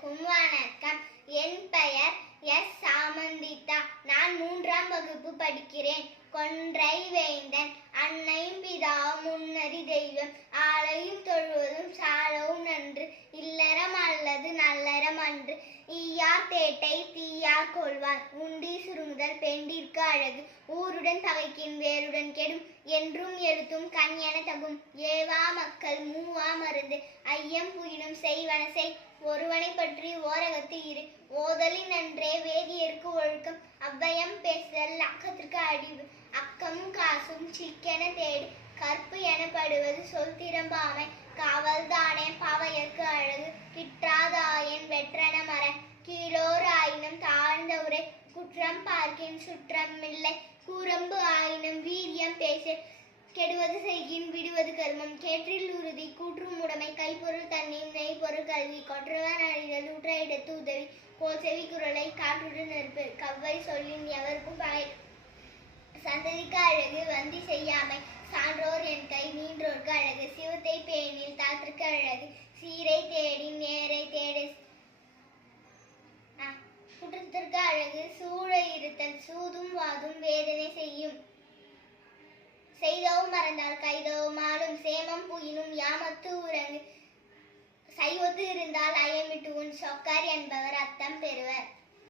அனைவருக்கும் வணக்கம். என் பெயர் எஸ். சாமந்திதா. நான் 3ஆம் வகுப்பு படிக்கிறேன். கொன்றை வேந்தன் அன்னையும் பிதாவும் முன்னறி தெய்வம் ஆளையும் தொழுவதும் சாலவும் நன்று இல்லறம் அல்லது நல்லறம் அன்று ஈயார் தேட்டை தீயார் கொள்வார் உண்டி சுருங்குதல் பெண்டிற்கு அழகு ஊருடன் பகைக்கின் வேருடன் கெடும் என்றும் எழுத்தும் கண் என தகும் ஏவா மக்கள் மூவா மருந்து ஐயம் புயினும் செய்வன செய் ஒருவனை பற்றி ஓரகத்து இரு ஓதலின் நன்றே வேதியருக்கு ஒழுக்கம் அவ்வயம் பேசுதல் அக்கத்திற்கு அடிவு அக்கமும் காசும் சிக்கென தேடு கற்பு எனப்படுவது சொல் திறம்பாமை காவல்தானே பாவையர்க்கு அழகு கிற்றாதாயன் வெற்றன மர கீழோர் ஆயினும் தாழ்ந்த உரை குற்றம் பார்க்கின் சுற்றமில்லை கூரம்பு ஆயினும் வீரியம் பேசு கெடுவது செய்கின் விடுவது கர்மம் கேற்றில் உறுதி கூற்றும் உடைமை கைப்பொருள் தண்ணீர் நெய்ப்பொருள் கல்வி கொற்றவன் அழிதல் ஊற்ற இடத்து உதவி போல் செவி குரலை காற்றுடன் நெருப்பு கவ்வை சொல்லின் எவருக்கும் பகை சந்ததிக்கு அழகு வந்தி செய்யாமை சான்றோர் என் கை நீன்றோர்க்கு அழகு சிவத்தை பேணில் தாத்திற்கு அழகு சீரை தேடி நேரை தேடு குற்றத்திற்கு அழகு சூழ இருத்தல் சூதும் வாதும் வேதனை செய்யும் செய்தவும் மறந்தால் கைதவும் ஆளும் சேமம் புயினும் யாமத்து உறங்கு செய்வது இருந்தால் அயமிட்டு உன் சொக்கார் என்பவர் அத்தம் பெறுவர்.